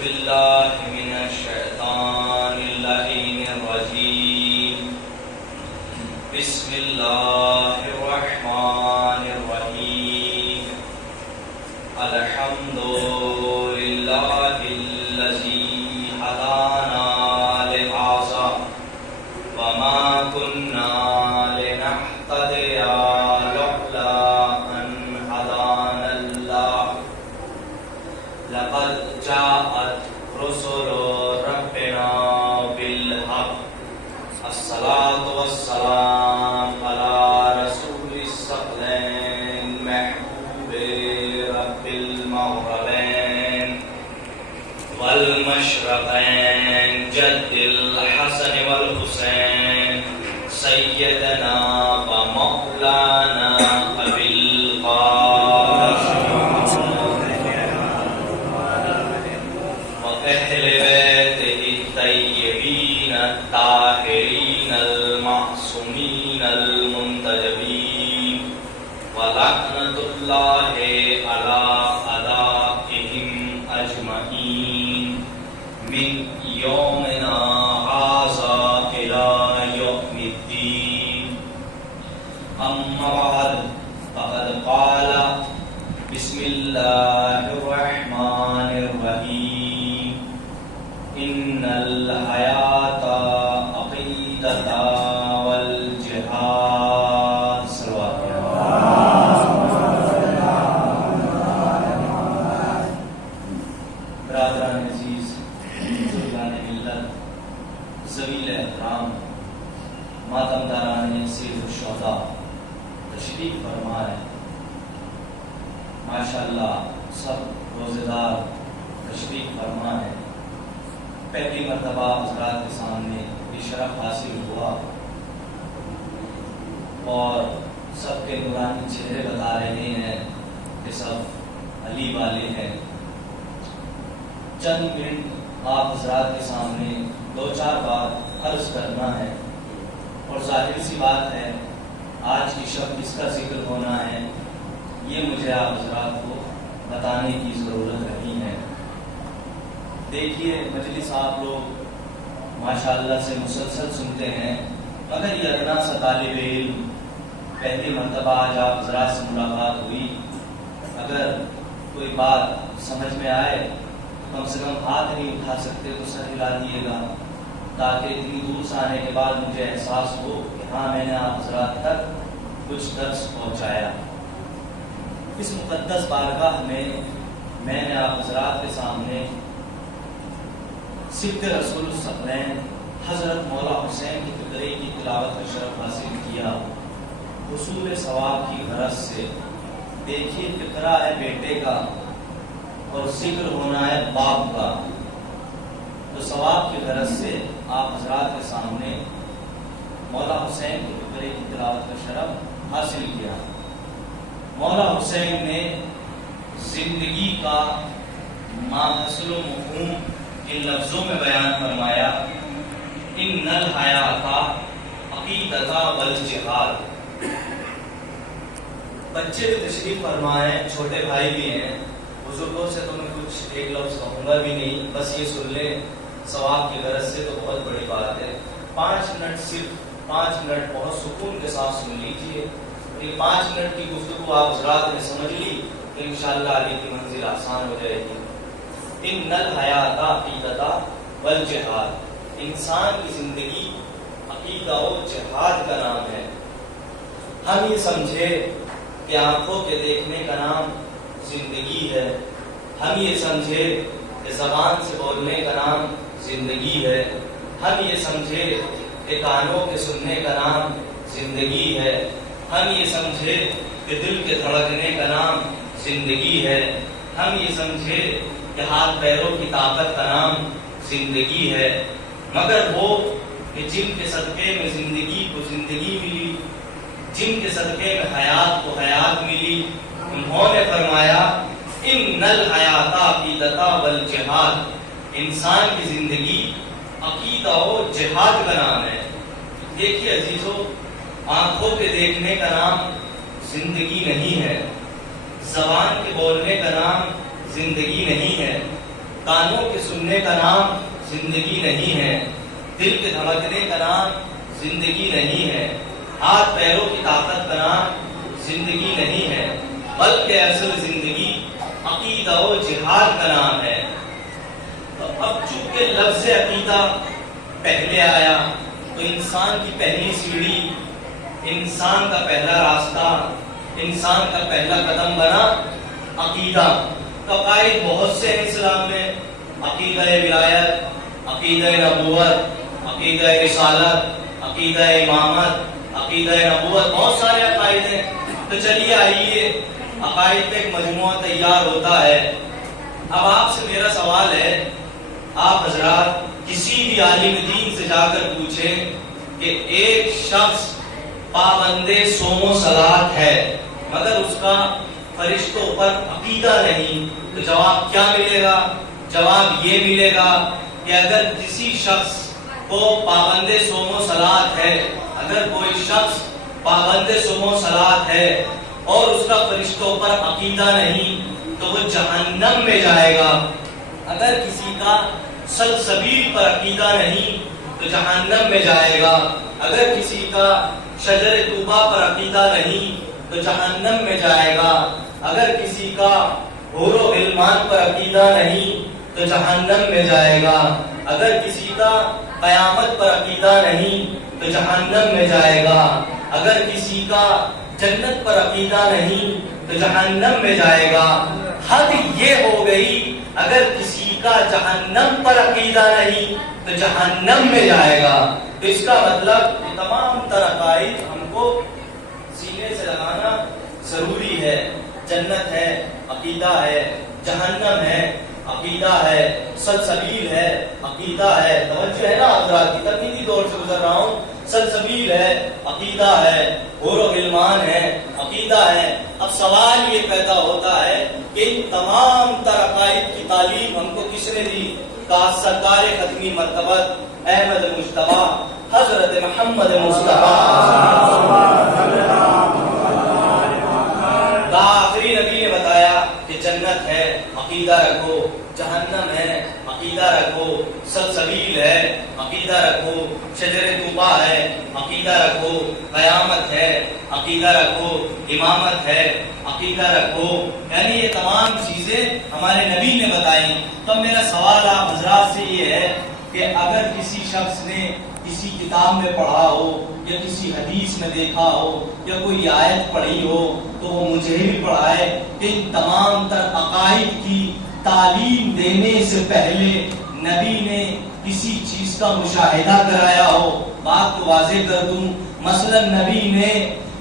بالله من الشيطان اللعين الرجيم. بسم الله الرحمن الرحيم. الحمد لله الذي هدانا لهذا وما كنا لنهتدي لولا أن هدانا الله. لقد جاءت رسل ربنا بالحق. الصلاة والسلام على رسول الثقلين محبوب رب المغربين والمشرقين جد الحسن والحسين سيدنا ومولانا أبي القاسم وأهل بيته الطيبين الطاهرين المعصومين المنتجبين ولعنة الله على أعدائهم أجمعين من يومنا هذا إلى يوم الدين. أما بعد فقد قال بسم الله الرحمن الرحيم. إن الحياة عقيدة والجهاد. صلوات برادران عزیز، بزرگان ملت، ذویل احترام، ماتمداران سید الشہداء، تشریف فرمائے. ماشاءاللہ سب روزے دار تشریف فرما ہے. پہلی مرتبہ حضرات کے سامنے یہ شرف حاصل ہوا اور سب کے نورانی چہرے بتا رہے ہیں کہ سب علی والے ہیں. چند منٹ آپ حضرات کے سامنے دو چار بات عرض کرنا ہے اور ظاہر سی بات ہے آج کی شب اس کا ذکر ہونا ہے، یہ مجھے آپ حضرات کو بتانے کی ضرورت رہی ہے. دیکھیے مجلس آپ لوگ ماشاءاللہ سے مسلسل سنتے ہیں، مگر یہ ادنا سا طالب علم پہلی مرتبہ آج آپ حضرات سے ملاقات ہوئی، اگر کوئی بات سمجھ میں آئے تو کم سے کم ہاتھ نہیں اٹھا سکتے تو سر ہلا دیے گا، تاکہ اتنی دور سے آنے کے بعد مجھے احساس ہو کہ ہاں میں نے آپ حضرات تک کچھ درس پہنچایا. اس مقدس بارگاہ میں میں نے آپ حضرات کے سامنے سبت رسول الثقلین حضرت مولا حسین کی فقرے کی تلاوت کا شرف حاصل کیا حصول ثواب کی غرض سے. دیکھیے فقرہ ہے بیٹے کا اور ذکر ہونا ہے باپ کا، تو ثواب کی غرض سے آپ حضرات کے سامنے مولا حسین کی فقرے کی تلاوت کا شرف حاصل کیا. مولا حسین نے زندگی کا ماحصل و مفہوم ان لفظوں میں بیان فرمایا، ان الحیات عقیدۃ والجہاد. بچے بھی تشریف فرمائے، چھوٹے بھائی بھی ہیں، بزرگوں سے تو میں کچھ ایک لفظ کہوں گا بھی نہیں، بس یہ سن لیں ثواب کی غرض سے تو بہت بڑی بات ہے. 5 منٹ صرف 5 منٹ بہت سکون کے ساتھ سن لیجیے. یہ 5 منٹ کی گفتگو آپ حضرات نے سمجھ لی تو انشاءاللہ علی کی منزل آسان ہو جائے گی. ان الحیات عقیدۃ والجہاد، انسان کی زندگی عقیدہ و جہاد کا نام ہے. ہم یہ سمجھے کہ آنکھوں کے دیکھنے کا نام زندگی ہے، ہم یہ سمجھے کہ زبان سے بولنے کا نام زندگی ہے، ہم یہ سمجھے کہ کانوں کے سننے کا نام زندگی ہے، ہم یہ سمجھے کہ دل کے دھڑکنے کا نام زندگی ہے، ہم یہ سمجھے کہ ہاتھ پیروں کی طاقت کا نام زندگی ہے. مگر وہ کہ جن کے صدقے میں زندگی کو زندگی ملی، جن کے صدقے میں حیات کو حیات ملی، انہوں نے فرمایا ان الحیات عقیدۃ والجہاد، انسان کی زندگی عقیدہ و جہاد کا نام ہے. دیکھیے عزیزو، آنکھوں کے دیکھنے کا نام زندگی نہیں ہے، زبان کے بولنے کا نام زندگی نہیں ہے، کانوں کے سننے کا نام زندگی نہیں ہے، دل کے دھڑکنے کا نام زندگی نہیں ہے، ہاتھ پیروں کی طاقت کا نام زندگی نہیں ہے، بلکہ اصل زندگی عقیدہ و جہاد کا نام ہے۔ تو اب چونکہ لفظ عقیدہ پہلے آیا تو انسان کی پہلی سیڑھی، انسان کا پہلا راستہ، انسان کا پہلا قدم بنا عقیدہ۔ عقائد بہت سے ہیں اسلام میں، عقیدہ ولایت، عقیدہ نبوت، عقیدہ رسالت، عقیدہ امامت، عقیدہ نبوت، بہت سارے عقائد ہیں۔ تو چلیے آئیے، عقائد کا ایک مجموعہ تیار ہوتا ہے۔ اب آپ سے میرا سوال ہے، آپ حضرات کسی بھی عالم دین سے جا کر پوچھیں کہ ایک شخص پابند صوم و صلاۃ ہے مگر اس کا فرشتوں پر عقیدہ نہیں، تو جواب کیا ملے گا؟ جواب یہ ملے گا کہ اگر کسی شخص کو پابند صوم و صلاۃ ہے، اگر کوئی شخص پابند صوم و صلاۃ ہے اور اس کا فرشتوں پر عقیدہ نہیں تو وہ جہنم میں جائے گا۔ اگر کسی کا سلسبیل پر عقیدہ نہیں تو جہنم میں جائے گا۔ اگر کسی کا شجر طوبہ پر عقیدہ نہیں تو جہنم میں جائے گا۔ اگر کسی کا حور و غلمان پر عقیدہ نہیں تو جہنم میں جائے گا۔ اگر کسی کا قیامت پر عقیدہ نہیں تو جہنم میں جائے گا۔ اگر کسی کا جنت پر عقیدہ نہیں تو جہنم میں جائے گا۔ حد یہ ہو گئی، اگر کسی کا جہنم پر عقیدہ نہیں تو جہنم میں جائے گا۔ تو اس کا مطلب یہ تمام تر عقائد ہم کو سینے سے لگانا ضروری ہے۔ جنت ہے، عقیدہ ہے، جہنم ہے، عقیدہ ہے، سلسبیل ہے، عقیدہ ہے۔ توجہ ہے نا حضرات، کی تکنیکی دور سے گزر رہا ہوں۔ سلسبیل ہے، عقیدہ ہے، حور و غلمان ہے، عقیدہ ہے۔ اب سوال یہ پیدا ہوتا ہے کہ ان تمام تر عقائد کی تعلیم ہم کو کس نے دی؟ سرکار ختمی مرتبت احمد مجتبیٰ حضرت محمد مصطفیٰ آخری نبی نے بتایا کہ جنت ہے، عقیدہ رکھو، جہنم ہے، عقیدہ رکھو، سلسبیل ہے، عقیدہ رکھو، شجر طوبہ ہے، عقیدہ رکھو، قیامت ہے، عقیدہ رکھو، امامت ہے، عقیدہ رکھو۔ یعنی یہ تمام چیزیں ہمارے نبی نے بتائی۔ تو میرا سوال آپ حضرات سے یہ ہے کہ اگر کسی شخص نے کسی کتاب میں پڑھا ہو یا کسی حدیث میں دیکھا ہو یا کوئی آیت پڑھی ہو تو وہ مجھے بھی پڑھائے کہ ان تمام تر عقائد کی تعلیم دینے سے پہلے نبی نے کسی چیز کا مشاہدہ کرایا ہو۔ بات کو واضح کر دوں، مثلا نبی نے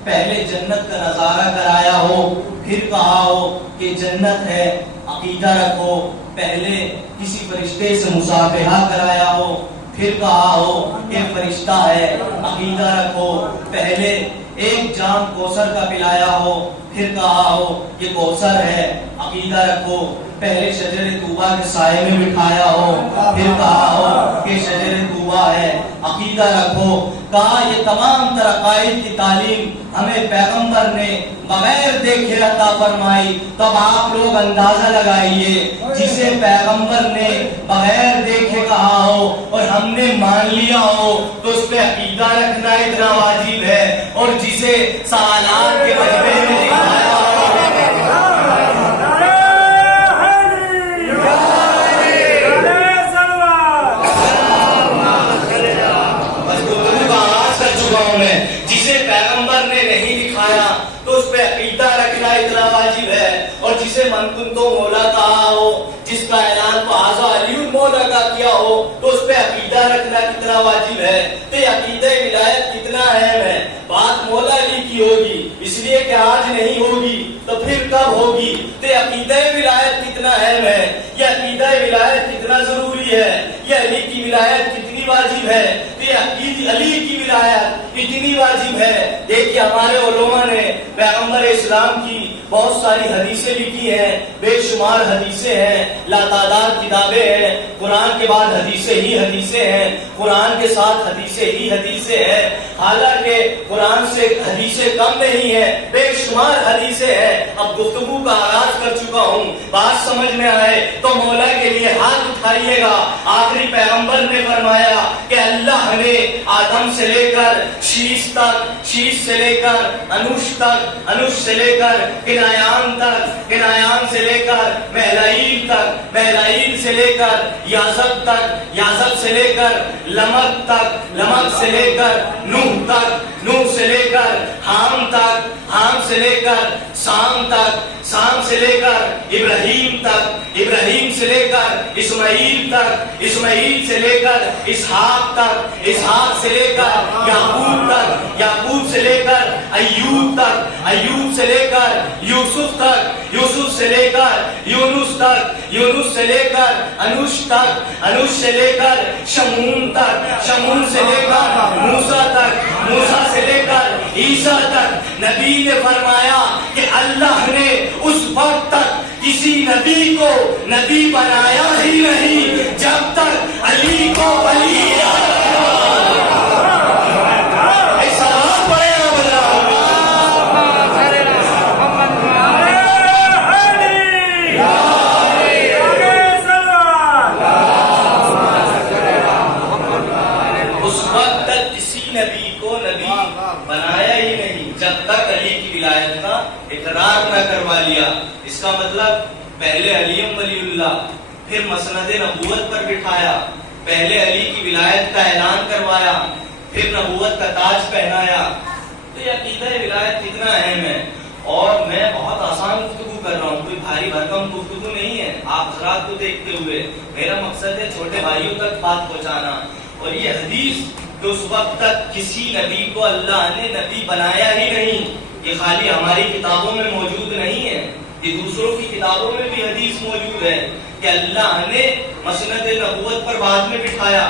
پہلے جنت کا نظارہ کرایا ہو، پھر کہا ہو کہ جنت ہے، عقیدہ رکھو، پہلے کسی فرشتے سے مصافحہ کرایا ہو، پھر کہا ہو کہ فرشتہ ہے، عقیدہ رکھو، پہلے ایک جام کوثر کا پلایا ہو، پھر کہا ہو کہ کوثر ہے، عقیدہ رکھو، پہلے شجر طوبہ کے سائے میں بٹھایا ہو، پھر کہا ہو کہ شجر طوبہ ہے، عقیدہ رکھو۔ کہا یہ تمام تر عقائد کی تعلیم ہمیں پیغمبر نے بغیر دیکھے عطا فرمائی۔ تو اب آپ لوگ اندازہ لگائیے، جسے پیغمبر نے بغیر دیکھے کہا ہو اور ہم نے مان لیا ہو تو اس پہ عقیدہ رکھنا اتنا واجب ہے، اور جسے سوالات کے مجمع میں دکھایا ہو جسے پیغمبر نے نہیں دکھایا تو اس پہ عقیدہ رکھنا اتنا واجب ہے، اور جسے من کنتم مولا کہا ہو، جس کا اعلان فہذا علی مولا کا کیا ہو تو اس پہ عقیدہ رکھنا کتنا واجب ہے۔ تو عقیدہ ولایت کتنا اہم ہے۔ بات مولا علی کی ہوگی اس لیے کہ آج نہیں ہوگی تو پھر کب ہوگی۔ تو عقیدہ ولایت کتنا اہم ہے، یہ عقیدہ ولایت کتنا ضروری ہے، یہ علی کی ولایت کتنی واجب ہے، یہ علی کی ولایت اتنی واجب ہے۔ دیکھیے ہمارے علماء نے پیغمبر اسلام کی بہت ساری حدیثیں لکھی ہیں، بے شمار حدیثیں ہیں، لاتعداد کتابیں ہیں، قرآن کے بعد حدیثیں ہی حدیثیں ہیں، قرآن کے ساتھ حدیثیں ہی حدیثیں ہیں، حالانکہ قرآن سے حدیثیں کم نہیں ہیں، بے شمار حدیثیں ہیں۔ اب گفتگو کا آغاز کر چکا ہوں، بات سمجھ میں آئے تو مولا کے لیے ہاتھ اٹھائیے گا۔ آخری پیغمبر نے فرمایا کہ اللہ نے آدم سے لے کر شیش تک، شیش سے لے کر انوش تک، انوش سے لے کر کنایان تک، کنایان سے لے کر مہلائیل تک، مہلائیل سے لے کر یازب تک، یازب سے لے کر لمک تک، لمک سے لے کر نوح تک، نوح سے لے کر حام تک، حام سے لے کر سام تک، سام سے لے کر ابراہیم تک، ابراہیم سے لے کر اسماعیل تک، اسماعیل سے لے کر اسحاق تک، اسحاق سے لے کر یعقوب تک، یعقوب سے لے کر ایوب تک، ایوب سے لے کر یوسف تک، یوسف سے لے کر یونس تک، یونس سے لے کر انوش تک، انوش سے لے کر شمون تک، شمون سے لے کر موسیٰ تک، موسیٰ سے لے کر عیسیٰ تک۔ نبی نے فرمایا کہ اللہ نے اس وقت تک کسی نبی کو نبی بنایا ہی نہیں جب تک علی کو ولی بنایا ہی نہیں جب تک علی کی ولایت کا اقرار نہ کروا لیا۔ اس کا مطلب پہلے علی ولی اللہ، پھر مسند نبوت پر بٹھایا، پہلے علی کی ولایت کا اعلان کروایا، پھر نبوت کا تاج پہنایا۔ تو یہ عقیدہ ولایت کتنا اہم ہے، اور میں بہت آسان گفتگو کر رہا ہوں، کوئی بھاری بھرکم گفتگو نہیں ہے آپ حضرات کو دیکھتے ہوئے۔ میرا مقصد ہے چھوٹے بھائیوں تک بات پہنچانا۔ اور یہ حدیث کہ اس وقت تک کسی نبی کو اللہ نے نبی بنایا ہی نہیں، یہ خالی ہماری کتابوں میں موجود نہیں ہے، یہ دوسروں کی کتابوں میں بھی حدیث موجود ہے کہ اللہ نے مسند نبوت پر بعد میں بٹھایا،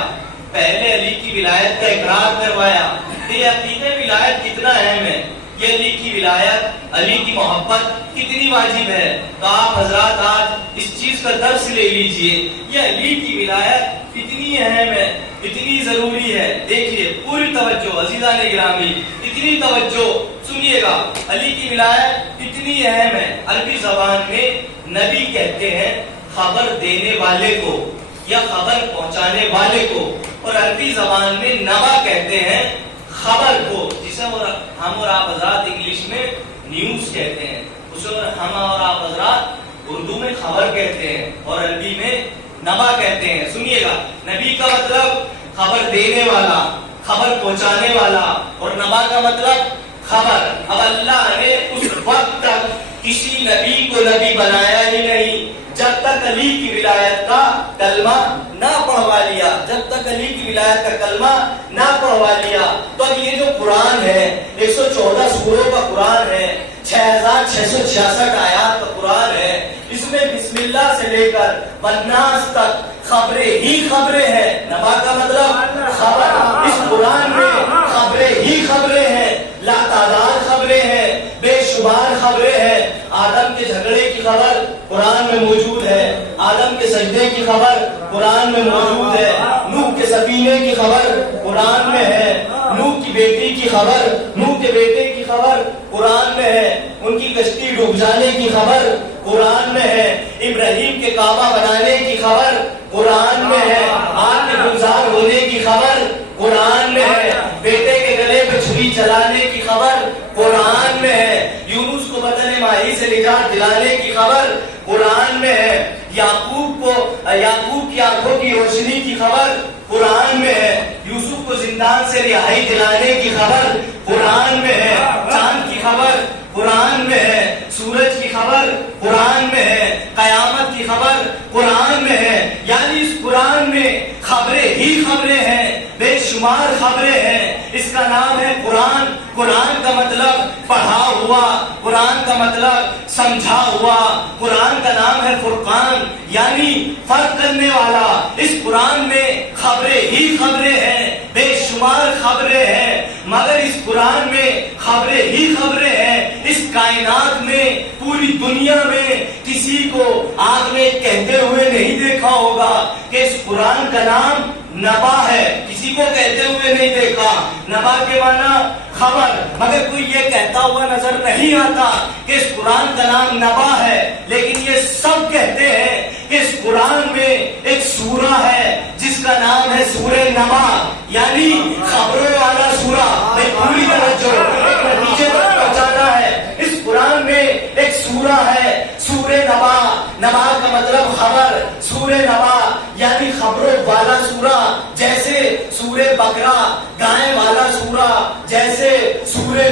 پہلے علی کی ولایت کا اقرار کروایا۔ یہ عقیدہ ولایت کتنا اہم ہے، یہ علی کی ولایت، علی کی محبت کتنی واجب ہے۔ تو آپ حضرات آج اس چیز کا درس لے لیجئے، یہ علی کی ولایت کتنی اہم ہے، اتنی ضروری ہے۔ دیکھیے پوری توجہ عزیزان گرامی، اتنی توجہ سنیے گا، علی کی ولایت اتنی اہم ہے۔ عربی زبان میں نبی کہتے ہیں خبر دینے والے کو یا خبر پہنچانے والے کو، اور عربی زبان میں نبا کہتے ہیں خبر کو، جسے ہم اور آپ حضرات انگلش میں نیوز کہتے ہیں، اسے ہم اور آپ حضرات اردو میں خبر کہتے ہیں اور عربی میں نبا کہتے ہیں۔ سنیے گا، نبی کا مطلب خبر دینے والا، خبر پہنچانے والا، اور نبا کا مطلب خبر۔ اب اللہ نے اس وقت تک کسی نبی کو نبی بنایا ہی نہیں جب تک علی کی ولایت کا کلمہ نہ پڑھوا لیا، جب تک علی کی ولایت کا کلمہ نہ پڑھوا لیا۔ تو اب یہ جو قرآن ہے، 114 سوروں کا قرآن ہے، 6666 آیات کا قرآن ہے، اس میں بسم اللہ سے لے کر والناس تک خبریں ہی خبریں ہیں۔ نبا کا مطلب خبر، اس قرآن میں خبریں ہی خبریں ہیں، لا تعداد خبریں ہیں، بے شمار خبریں ہیں۔ آدم کے جھگڑے کی خبر قرآن میں موجود ہے، آدم کے سجدے کی خبر قرآن میں موجود ہے، نوح کے سفینے کی خبر قرآن میں ہے، نوح کی بیٹی کی خبر، نوح کے بیٹے کی خبر قرآن میں ہے، ان کی کشتی ڈوب جانے کی خبر قرآن میں ہے، ابراہیم کے کعبہ بنانے کی خبر قرآن میں ہے، آگ کے گلزار ہونے کی خبر قرآن میں ہے، بیٹے کے گلے پہ چھری چلانے کی خبر قرآن میں ہے، یونس کو بطن ماہی سے نجات دلانے کی خبر قرآن میں ہے، یعقوب کی آنکھوں کی روشنی کی خبر قرآن میں ہے، یوسف کو زندان سے رہائی دلانے کی خبر قرآن میں ہے، چاند کی خبر قرآن میں ہے، سورج کی خبر قرآن میں ہے، قیامت کی خبر قرآن میں ہے۔ یعنی اس قرآن میں خبریں ہی خبریں ہیں، بے شمار خبریں ہیں، اس کا نام ہے قرآن۔ قرآن کا مطلب پڑھا ہوا، قرآن کا مطلب سمجھا ہوا، قرآن کا نام ہے فرقان، یعنی فرق کرنے والا۔ اس قرآن میں خبریں ہی خبریں ہیں، بے شمار خبریں ہیں، مگر اس قرآن میں خبریں ہی خبریں ہیں۔ اس کائنات میں، پوری دنیا میں کسی کو آگ میں کہتے ہوئے نہیں دیکھا ہوگا کہ اس قرآن کا نام نبا ہے، کسی کو کہتے ہوئے نہیں دیکھا۔ نبا کے معنی خبر، مگر کوئی یہ کہتا ہوا نظر نہیں آتا کہ اس قرآن کا نام نبا ہے، لیکن یہ سب کہتے ہیں کہ اس قرآن میں ایک سورہ ہے جس کا نام ہے سورہ نبا، یعنی خبروں والا سورہ. میں پوری توجہ ایک نتیجے تک پہنچانا ہے. اس قرآن میں ایک سورہ ہے سورہ نبا. نبا کا مطلب خبر. سورہ نبا یعنی خبروں والا سورہ، جیسے سورہ بقرہ گائے والا سورہ، جیسے سورہ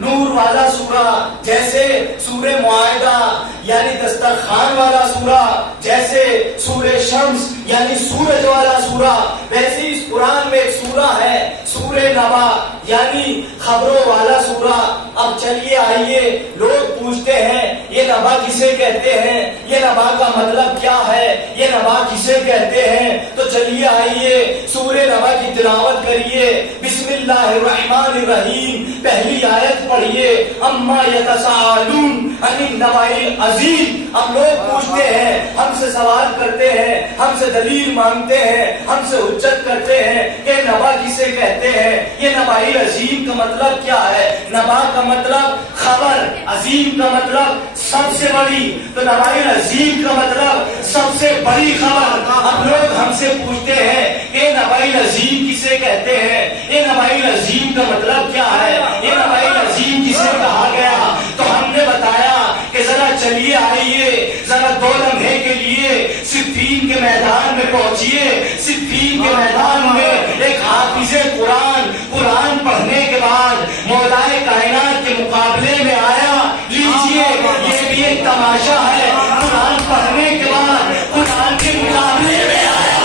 نور والا سورہ، جیسے سورہ معاہدہ یعنی دسترخوان والا سورہ، جیسے سورہ شمس یعنی سورج والا سورہ. ویسے اس قرآن میں ایک سورہ ہے سورہ نبا یعنی خبروں والا سورہ. اب چلیے آئیے، لوگ پوچھتے ہیں یہ نبا کسے کہتے ہیں، یہ نبا کا مطلب کیا ہے، یہ نبا کسے کہتے ہیں. تو چلیے آئیے سورہ نبا کی تلاوت کریے. بسم اللہ الرحمن الرحیم، پہلی آیت پڑھیے. اما یتساءلون عن النبأ العظیم. اب لوگ پوچھتے ہیں، ہم سے سوال کرتے ہیں، ہم سے دلیل مانگتے ہیں، ہم سے حجت کرتے ہیں کہ نبا کسے کہتے ہیں، یہ نبأ عظیم کا مطلب کیا ہے. نبا کا مطلب خبر، عظیم کا مطلب سب سے بڑی. تو نبأ عظیم کا مطلب سب سے بڑی خبر. اب لوگ ہم سے پوچھتے ہیں کہ نبأ عظیم کسے کہتے ہیں، یہ نبأ عظیم کا مطلب کیا ہے، یہ نبأ عظیم کسے کہا گیا. تو ہم نے بتایا کہ ذرا چلیے آئیے، ذرا 2 لمحے کے لیے صفین کے میدان میں پہنچیے. صفین کے میدان میں ایک حافظ قرآن پڑھنے کے بعد مولائے کائنات کے مقابلے میں آیا. لیجیے، یہ بھی ایک تماشا ہے. قرآن پڑھنے کے بعد قرآن کے مقابلے میں آیا.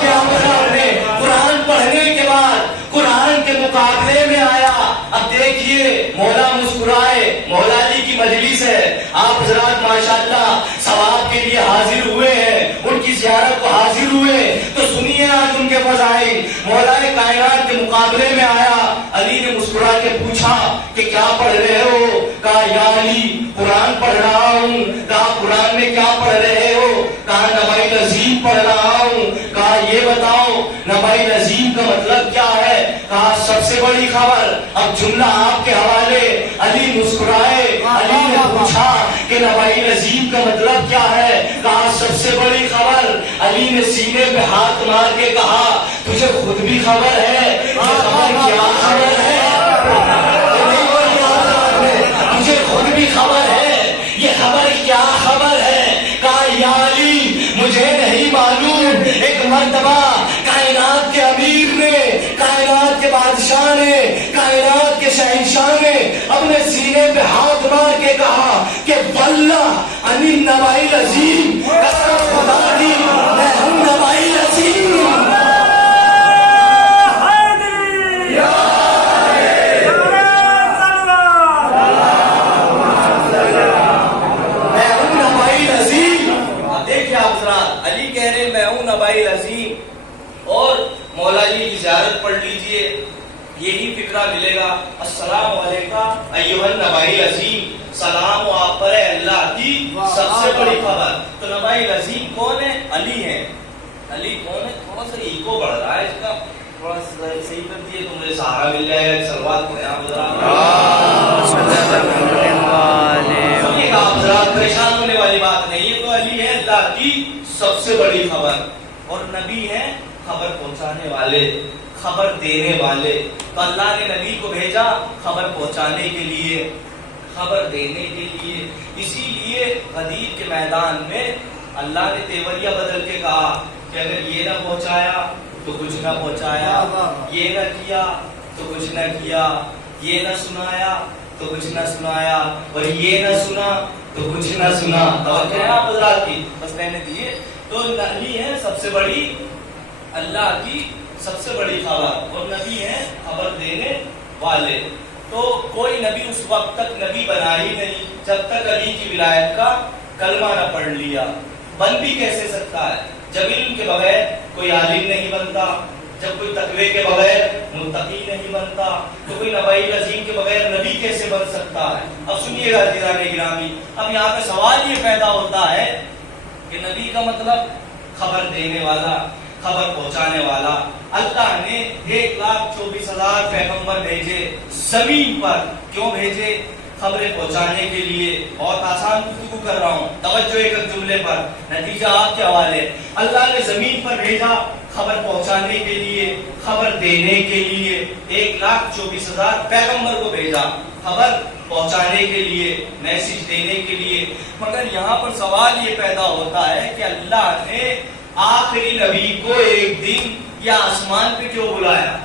کیا بولا ہم نے؟ قرآن پڑھنے کے بعد قرآن کے مقابلے میں آیا. اب دیکھیے، مولا مسکرائے. مولا علی کی مجلس ہے، آپ حضرات ماشاءاللہ ثواب کے لیے حاضر ہوئے ہیں، ان کی زیارت کو حاضر ہوئے. تو سنیے آج ان کے فضائل. مولا کائنات کے مقابلے میں آیا. علی نے مسکرا کے پوچھا کہ کیا پڑھ رہے ہو؟ کہا یا علی قرآن پڑھ رہا ہوں. کہا قرآن میں کیا پڑھ رہے ہو؟ کہا نبأ عظیم پڑھ رہا ہوں. کہا یہ بتاؤ نبأ عظیم کا مطلب کیا ہے؟ کہا سب سے بڑی خبر. اب جملہ آپ کے حوالے. علی مسکرائے. علی نے پوچھا کہ نبأ عظیم کا مطلب کیا ہے؟ کہا سب سے بڑی خبر. علی نے سینے پہ ہاتھ مار کے کہا تجھے خود بھی خبر ہے یہ خبر کیا خبر ہے؟ تجھے خود بھی خبر ہے یہ خبر کیا خبر ہے؟ کہا یا علی مجھے نہیں معلوم. ایک مرتبہ کائنات کے امیر نے، کائنات کے بادشاہ نے، کائنات کے شہنشاہ نے اپنے سینے پہ ہاتھ مار کے کہا کہ واللہ عن النبأ العظیم، قسم خدا کی میں ہوں نبأ عظیم. علی کہہ رہے میں ہوں نبأ عظیم. اور مولا علی کی زیارت پڑھ لیجئے، یہی فکرہ ملے گا. السلام علیکم ایھا النبأ العظیم، سلام و آپ پر اللہ کی سب سے بڑی خبر. تو نبأ عظیم کون ہے؟ علی ہے. علی کون ہے؟ تھوڑا سا ایکو بڑھ رہا ہے اس کا، تھوڑا سا صحیح کر دیے تو مجھے سہارا مل جائے گا. سلوات پڑھیں آپ حضرات، پریشان ہونے والی بات نہیں ہے. تو علی ہے اللہ کی سب سے بڑی خبر، اور نبی ہے خبر پہنچانے والے، خبر دینے والے. تو اللہ نے نبی کو بھیجا خبر پہنچانے کے لیے، خبر دینے کے لیے. اسی لیے غدیر کے میدان میں اللہ نے تیوریہ بدل کے کہا کہ اگر یہ نہ پہنچایا تو کچھ نہ پہنچایا، یہ نہ کیا تو کچھ نہ کیا، یہ نہ سنایا تو کچھ نہ سنایا، اور یہ نہ سنا تو کچھ نہ سنا. توجہ ہے آپ حضرات کی؟ بس رہنے دیے. تو نبی ہے سب سے بڑی اللہ کی سب سے بڑی خبر، اور نبی ہے خبر دینے والے. تو کوئی نبی اس وقت تک نبی بنا ہی نہیں جب تک علی کی ولایت کا کلمہ نہ پڑھ لیا. بن بھی کیسے سکتا ہے؟ جب علم کے بغیر کوئی عالم نہیں بنتا، جب کوئی تقوی کے بغیر متقی نہیں بنتا، تو کوئی نبأ عظیم کے بغیر نبی کیسے بن سکتا ہے؟ اب سنیے گا عزیزان گرامی، اب یہاں پہ سوال یہ پیدا ہوتا ہے کہ نبی کا مطلب خبر دینے والا، خبر پہنچانے والا. اللہ نے 1,24,000 پیغمبر بھیجے زمین پر. کیوں بھیجے؟ خبریں پہنچانے کے لیے. بہت آسان گفتگو کر رہا ہوں, توجہ ایک جملے پر, نتیجہ آپ کے حوالے. اللہ نے زمین پر بھیجا خبر پہنچانے کے لیے, خبر دینے کے لیے. 1,24,000 پیغمبر کو بھیجا خبر پہنچانے کے لیے, میسج دینے کے لیے. مگر یہاں پر سوال یہ پیدا ہوتا ہے کہ اللہ نے آخری نبی کو ایک دن یا آسمان پہ کیوں بلایا,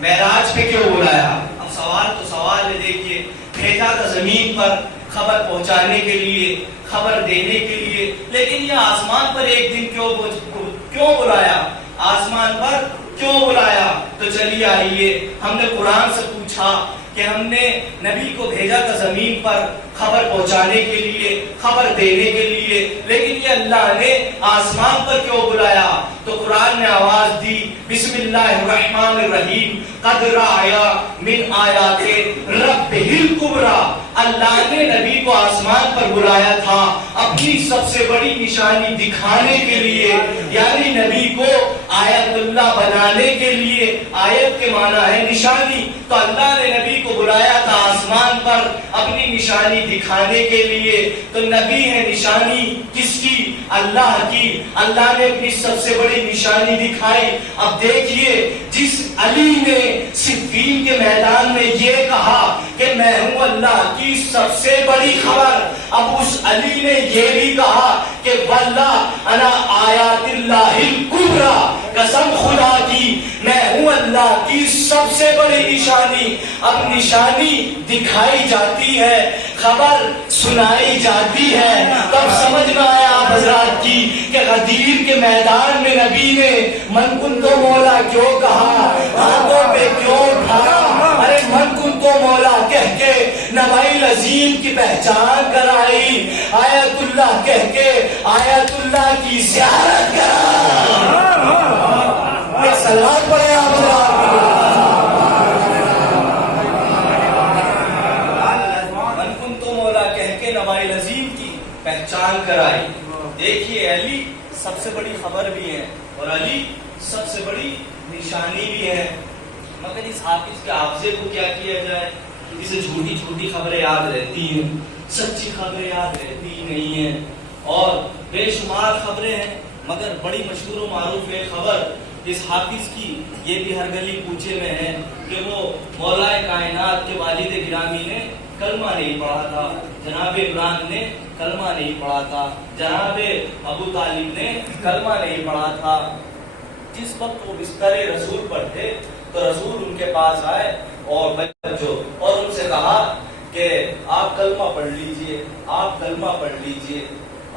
معراج پہ کیوں بلایا؟ اب سوال ہے, دیکھیے, بھیجا تھا زمین پر خبر پہنچانے کے لیے, خبر دینے کے لیے, لیکن یہ آسمان پر ایک دن کیوں بلایا, آسمان پر کیوں بلایا؟ تو چلیے آئیے, ہم نے قرآن سے پوچھا کہ ہم نے نبی کو بھیجا تھا زمین پر خبر پہنچانے کے لیے, خبر دینے کے لیے, لیکن یہ اللہ نے آسمان پر کیوں بلایا؟ تو قرآن نے آواز دی, بسم اللہ الرحمن الرحیم, قد رأیا من آیات ربہ الکبریٰ. اللہ نے نبی کو آسمان پر بلایا تھا اپنی سب سے بڑی نشانی دکھانے کے لیے, یعنی نبی کو آیت اللہ بنانے کے لیے. آیت کے معنی ہے نشانی, تو اللہ نے نبی کو بلایا تھا آسمان پر اپنی نشانی دکھانے کے لیے. تو نبی ہے نشانی کس کی؟ اللہ کی. اللہ نے اپنی سب سے بڑی نشانی دکھائی. اب دیکھیے, جس علی نے صفین کے میدان میں یہ کہا کہ میں ہوں اللہ کی سب سے بڑی خبر, اب اس علی نے یہ بھی کہا کہ واللہ انا آیات اللہ الکبریٰ, قسم خدا کی میں ہوں اللہ کی سب سے بڑی نشانی. اب نشانی دکھائی جاتی ہے, خبر سنائی جاتی ہے, تب سمجھ میں آیا آپ حضرات کی کہ غدیر کے میدان میں نبی نے من کنتو مولا کیوں کہا, ہاتھوں پہ کیوں اٹھایا. ارے من کنتو مولا کہہ کے نبائل عظیم کی پہچان کرائی, آیت اللہ کہہ کے آیت اللہ کی زیارت کرائی. ایک سلام پڑھے آپ حضرات. نبائل عظیم کی پہچان کرائی. دیکھیے, علی سب سے بڑی خبر بھی ہے اور علی سب سے بڑی نشانی بھی ہے, مگر اس حافظ کے حافظے کو کیا کیا جائے؟ اسے جھوٹی جھوٹی خبریں یاد رہتی ہیں, سچی خبریں یاد رہتی نہیں ہیں, اور بے شمار خبریں ہیں مگر بڑی مشہور و معروف ہے خبر اس حافظ کی, یہ بھی ہر گلی کوچے میں ہے کہ وہ مولا کائنات کے والد گرامی نے کلمہ نہیں پڑھا تھا, جناب عمران نے کلمہ نہیں پڑھا تھا, جناب ابو طالب نے کلمہ نہیں پڑھا تھا. جس وقت وہ بستر رسول پر تھے تو رسول ان کے پاس آئے اور ان سے کہا کہ آپ کلمہ پڑھ لیجئے, آپ کلمہ پڑھ لیجئے.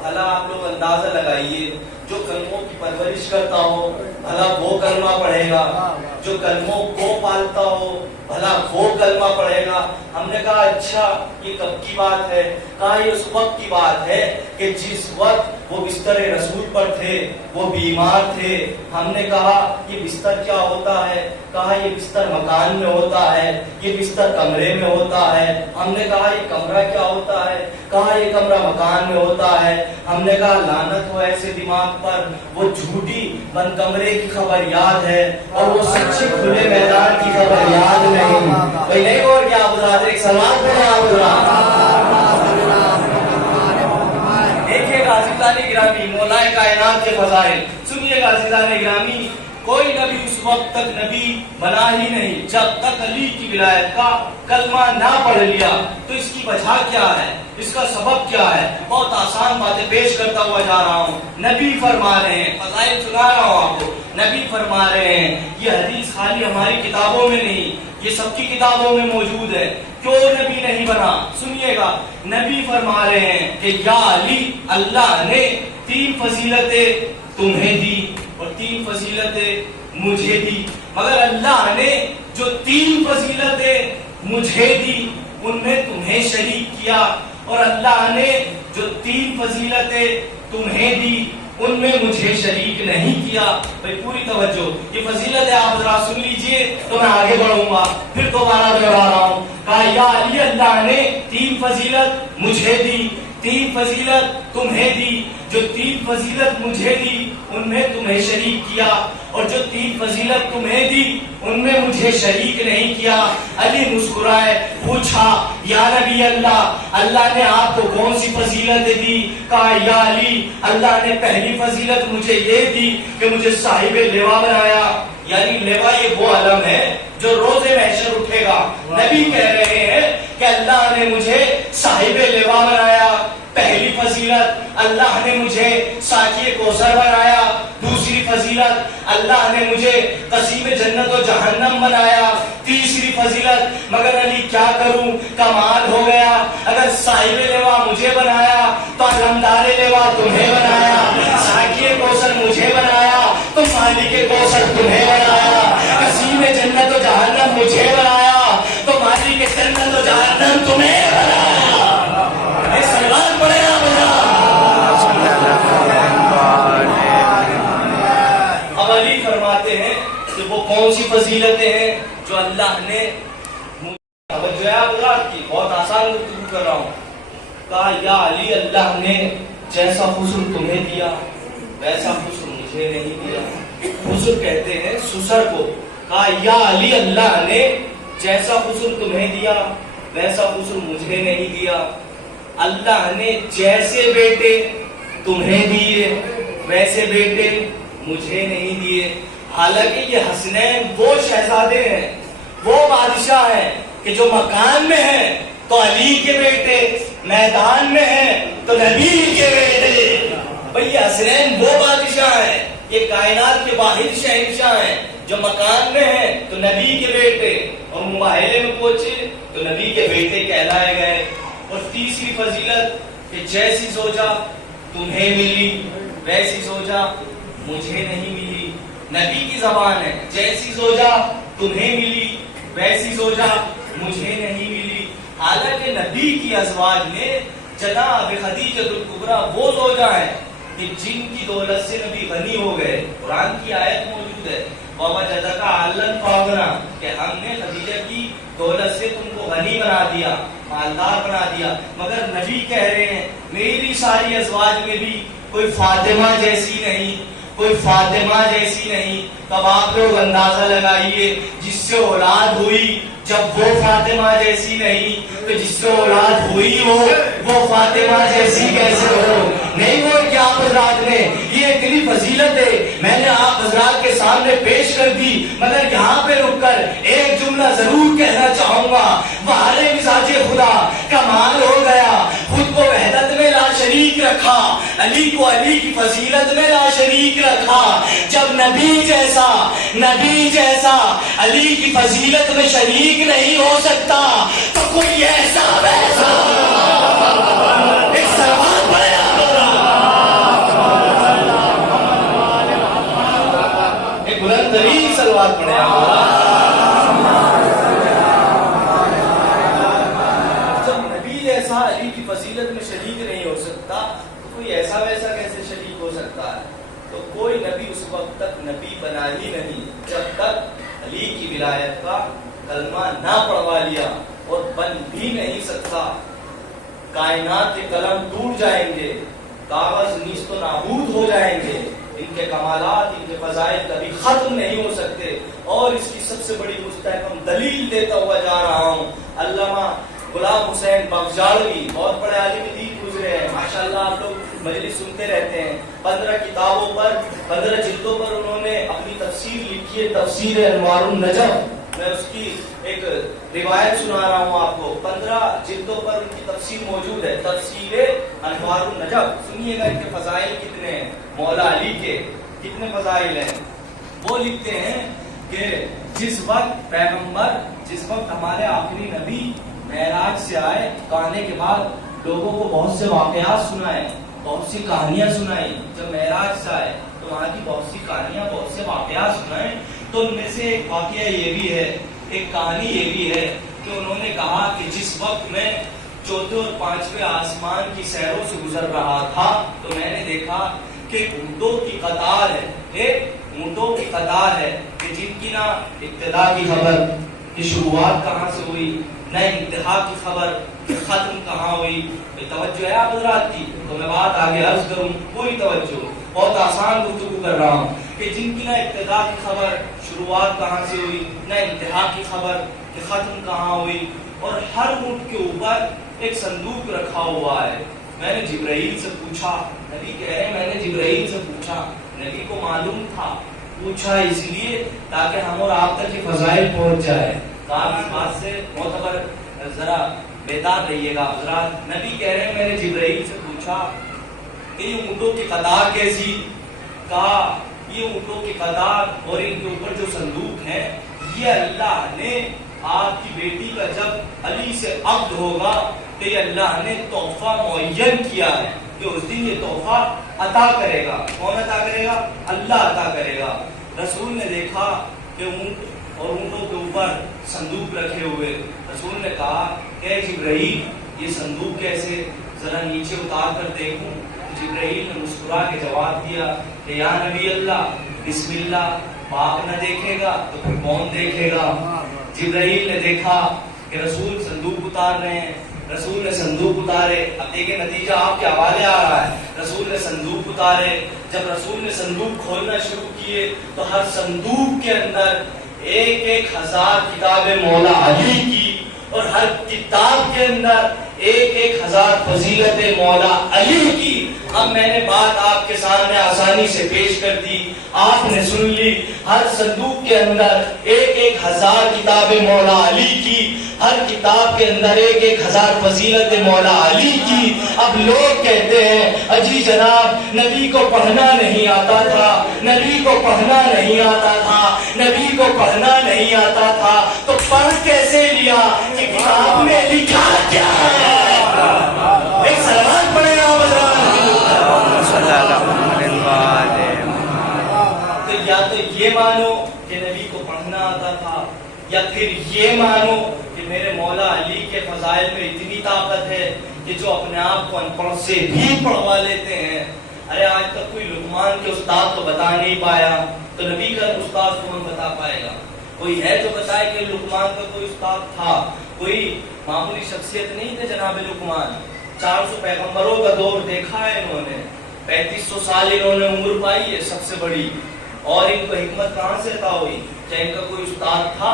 بھلا آپ لوگ اندازہ لگائیے, جو کلموں کی پرورش کرتا ہو بھلا وہ کلمہ پڑھے گا, جو کلموں کو پالتا ہو بھلا وہ کلمہ پڑھے گا. ہم نے کہا اچھا یہ کب کی بات ہے؟ کہا یہ اس وقت کی بات ہے کہ جس وقت وہ بستر رسول پر تھے, وہ بیمار تھے. ہم نے کہا یہ بستر کیا ہوتا ہے؟ کہا یہ بستر مکان میں ہوتا ہے, یہ بستر کمرے میں ہوتا ہے. ہم نے کہا یہ کمرہ کیا ہوتا ہے؟ کہا یہ کمرہ مکان میں ہوتا ہے. ہم نے کہا لعنت ہو ایسے دماغ پر, وہ جھوٹی بند کمرے کی خبر یاد ہے اور وہ سچے کھلے میدان کی خبر یاد نہیں. بھائی نہیں اور کیا حضرات, ایک سلام پڑھیں آپ حضرات. دیکھیے عزیزان گرامی, مولا کائنات کے فضائل سنیے گا عزیزان گرامی. کوئی نبی اس وقت تک نبی بنا ہی نہیں جب تک علی کی ولایت کا کلمہ نہ پڑھ لیا. تو اس کی وجہ کیا ہے, اس کا سبب کیا ہے؟ بہت آسان باتیں پیش کرتا ہوا جا رہا ہوں. نبی فرما رہے ہیں, فضائل سنا رہا ہوں آپ کو, نبی فرما رہے ہیں. یہ حدیث خالی ہماری کتابوں میں نہیں, یہ سب کی کتابوں میں موجود ہے. کیوں نبی نہیں بنا؟ سنیے گا. نبی فرما رہے ہیں کہ یا علی, اللہ نے 3 فضیلتیں تمہیں دی اور 3 فضیلتیں مجھے دی, مگر اللہ نے جو 3 فضیلتیں مجھے دی ان میں تمہیں شریک کیا, اور اللہ نے جو 3 فضیلتیں تمہیں دی ان میں مجھے شریک نہیں کیا. بھائی پوری توجہ, یہ فضیلت ہے, آپ ذرا سن لیجئے تو میں آگے بڑھوں گا. پھر دوبارہ دوہرا رہا ہوں. کہا یا علی, اللہ نے 3 فضیلت مجھے دی, 3 فضیلت تمہیں دی, جو 3 فضیلت مجھے دی ان میں تمہیں شریک کیا، اور جو 3 فضیلت تمہیں دی ان میں مجھے شریک نہیں کیا۔ علی مسکرائے، پوچھا یا نبی اللہ، اللہ نے آپ کو کون سی فضیلت دی؟ کہا یا علی، اللہ نے پہلی فضیلت مجھے یہ دی کہ مجھے صاحب لوا بنایا۔ یعنی لوا یہ وہ علم ہے جو روز محشر اٹھے گا۔ نبی کہہ رہے ہیں کہ اللہ نے مجھے صاحب لوا بنایا۔ پہلی فضیلت، اللہ نے مجھے ساقی کوثر بنایا۔ دوسری فضیلت، اللہ نے مجھے قسیم جنت و جہنم بنایا۔ تیسری فضیلت، مگر علی کیا کروں، کمال ہو گیا، اگر صاحب لوا مجھے بنایا تو علمدار لوا تمہیں بنایا، ساقی کوثر مجھے بنایا تو مالک کوثر تمہیں بنایا، قسیم جنت و جہنم مجھے بنایا تو مالک جنت و جہنم تمہیں بنایا۔ اب علی فرماتے ہیں کہ وہ کون سی فضیلتیں ہیں جو اللہ نے کی بہت آسان گفتگو کر رہا ہوں۔ کہا یا علی، اللہ نے جیسا حسن تمہیں دیا ویسا حسن مجھے نہیں دیا۔ حسن کہتے ہیں سسر کو۔ کہا یا علی، اللہ نے جیسا حسن تمہیں دیا ویسا حسن مجھے نہیں دیا۔ اللہ نے جیسے بیٹے تمہیں دیے ویسے بیٹے مجھے نہیں دیے۔ حالانکہ یہ حسنین وہ شہزادے ہیں، وہ بادشاہ ہیں کہ جو مکان میں ہیں تو علی کے بیٹے، میدان میں ہیں تو نبی کے بیٹے۔ بھئی یہ حسنین وہ بادشاہ ہیں، یہ کائنات کے واحد شہنشاہ ہیں، جو مکان میں ہیں تو نبی کے بیٹے، اور مباہلے میں پہنچے تو نبی کے بیٹے کہلائے گئے۔ اور تیسری فضیلت کہ جیسی زوجہ تمہیں ملی ویسی زوجہ مجھے نہیں ملی۔ نبی کی زبان ہے، جیسی زوجہ تمہیں ملی ویسی زوجہ مجھے نہیں ملی۔ حالانکہ نبی کی ازواج میں جناب خدیجہ الکبریٰ وہ زوجہ ہیں کہ جن کی دولت سے نبی غنی ہو گئے۔ قرآن کی آیت موجود ہے وَوَجَدَكَ عَائِلًا فَأَغْنَىٰ، کہ ہم نے خدیجہ کی دولت سے تم کو غنی بنا دیا، مالدار بنا دیا۔ مگر نبی کہہ رہے ہیں میری ساری ازواج میں بھی کوئی فاطمہ جیسی نہیں، کوئی فاطمہ جیسی نہیں۔ تب آپ لوگ اندازہ لگائیے، جس سے اولاد ہوئی جب وہ فاطمہ جیسی نہیں تو جس سے اولاد ہوئی ہو وہ فاطمہ جیسی کیسے ہو؟ نہیں وہ کہ آپ حضرات نے یہ اتنی فضیلت ہے میں نے آپ حضرات کے سامنے پیش کر دی، مگر یہاں پہ رک کر ایک جملہ ضرور کہنا چاہوں گا۔ بہار مزاج خدا کمال ہو گیا، خود کو وحدت میں لا شریک رکھا، علی کو علی کی فضیلت میں لا شریک رکھا۔ جب نبی جیسا علی کی فضیلت میں شریک نہیں ہو سکتا تو کوئی ایسا ویسا ایک سلوات پڑے ایک بلند ترین سلوات پڑے۔ جب نبی جیسا علی کی فضیلت میں شریک نہیں ہو سکتا تو کوئی ایسا ویسا کیسے شریک ہو سکتا ہے؟ تو کوئی نبی اس وقت تک نبی بنا ہی نہیں جب تک علی کی ولایت کا کلمہ نہ پڑھوا لیا، اور بن بھی نہیں سکتا۔ کائنات کے قلم ٹوٹ جائیں گے، کاغذ نیست و نابود ہو جائیں گے، ان کے کمالات، ان کے فضائل کبھی ختم نہیں ہو سکتے۔ اور اس کی سب سے بڑی مستحکم دلیل دیتا ہوا جا رہا ہوں، علامہ غلام حسین بخشاڑوی بہت بڑے عالم دین گزرے ہیں، ماشاءاللہ آپ لوگ مجلس سنتے رہتے ہیں۔ 15 کتابوں پر 15 جلدوں پر انہوں نے اپنی تفسیر لکھی ہے، تفسیر انوار النجم۔ میں اس کی ایک روایت سنا رہا ہوں آپ کو۔ 15 جلدوں پر ان کی تفسیر موجود ہے، تفسیر انوار النجم۔ سنیے گا ان کے فضائل کتنے ہیں، مولا علی کے کتنے فضائل ہیں۔ وہ لکھتے ہیں کہ جس وقت پیغمبر، جس وقت ہمارے آخری نبی معراج سے آئے تو آنے کے بعد لوگوں کو بہت سے واقعات سنائے، بہت سی کہانیاں سنائی۔ جب معراج سے آئے تو وہاں کی بہت سی کہانیاں، بہت سے واقعات سنائے۔ تو ان میں سے ایک واقعہ یہ بھی ہے، ایک کہانی یہ بھی ہے کہ انہوں نے کہا کہ جس وقت میں چوتھے اور پانچویں آسمان کی سیروں سے گزر رہا تھا تو میں نے دیکھا کہ اونٹوں کی قطار ہے، ایک اونٹوں کی قطار ہے کہ جن کی نہ ابتدا کی خبر کہ شروعات کہاں سے ہوئی، نہ انتہا کی خبر ختم کہاں ہوئی؟ توجہ ہے آپ حضرات کی؟ تو میں بات آگے عرض کروں، کوئی توجہ، بہت آسان گفتگو کر رہا ہوں کہ جن کی نہ ابتدا کی خبر شروعات کہاں سے ہوئی، نہ انتہا کی خبر کہ ختم کہاں ہوئی، اور ہر اونٹ کے اوپر ایک صندوق رکھا ہوا ہے۔ میں نے جبرائیل سے پوچھا، نبی کہہ رہے ہیں میں نے جبرائیل سے پوچھا، نبی کو معلوم تھا، پوچھا اس لیے تاکہ ہم اور آپ تک کی فضائل پہنچ جائے۔ تو آپ اس بات سے معتبر ذرا بیدار رہیے گا حضرات۔ نبی کہہ رہے ہیں میں نے جبرائیل سے پوچھا کہ یہ اونٹوں کی قطار کیسی؟ کہا یہ اونٹوں کی قطار اور ان کے اوپر جو صندوق ہے یہ اللہ نے آپ کی بیٹی کا جب علی سے عقد ہوگا تو یہ اللہ نے تحفہ معین کیا ہے کہ اس دن یہ تحفہ عطا کرے گا۔ کون عطا کرے گا؟ اللہ عطا کرے گا۔ رسول نے دیکھا کہ اونٹ اور اونٹوں کے اوپر صندوق رکھے ہوئے، رسول نے کہا کہ جبرائیل یہ صندوق کیسے؟ ذرا نیچے اتار کر دیکھوں۔ جبرائیل نے مسکرا کے جواب دیا کہ یا نبی اللہ، بسم اللہ، باپ نہ دیکھے گا تو پھر کون دیکھے گا؟ جبرائیل نے دیکھا کہ رسول صندوق اتار رہے ہیں، رسول نے صندوق اتارے۔ اب دیکھیں نتیجہ آپ کے حوالے آ رہا ہے۔ رسول نے صندوق اتارے، جب رسول نے صندوق کھولنا شروع کیے تو ہر صندوق کے اندر 1,000 کتابیں مولا علی کی، اور ہر کتاب کے اندر 1,000 فضیلت مولا علی کی۔ اب میں نے بات آپ کے سامنے آسانی سے پیش کر دی، آپ نے سن لی۔ ہر صندوق کے اندر 1,000 کتابیں مولا علی کی، ہر کتاب کے اندر 1,000 فضیلت مولا علی کی۔ اب لوگ کہتے ہیں اجی جناب نبی کو پڑھنا نہیں آتا تھا، نبی کو پڑھنا نہیں آتا تھا، نبی کو پڑھنا نہیں آتا تھا، تو پڑھ کیسے لیا کہ کتاب میں لکھا کیا ہے؟ ایک سلام پڑھے گا تو یا تو یہ مانو کہ نبی کو پڑھنا آتا تھا، یا پھر یہ مانو کہ میرے مولا علی کے فضائل میں اتنی طاقت ہے کہ جو اپنے آپ کو ان پڑھ سے بھی پڑھوا لیتے ہیں۔ ارے آج تک کوئی لقمان کے استاد تو بتا نہیں پایا، تو نبی کا استاد کون بتا پائے گا؟ کوئی ہے جو بتائے کہ لقمان کا کوئی استاد تھا؟ کوئی معمولی شخصیت نہیں تھے جناب لقمان۔ 400 پیغمبروں کا دور دیکھا ہے انہوں نے، 3500 سال انہوں نے عمر پائی ہے سب سے بڑی، اور ان کو حکمت کہاں سے عطا ہوئی؟ کیا ان کا کوئی استاد تھا؟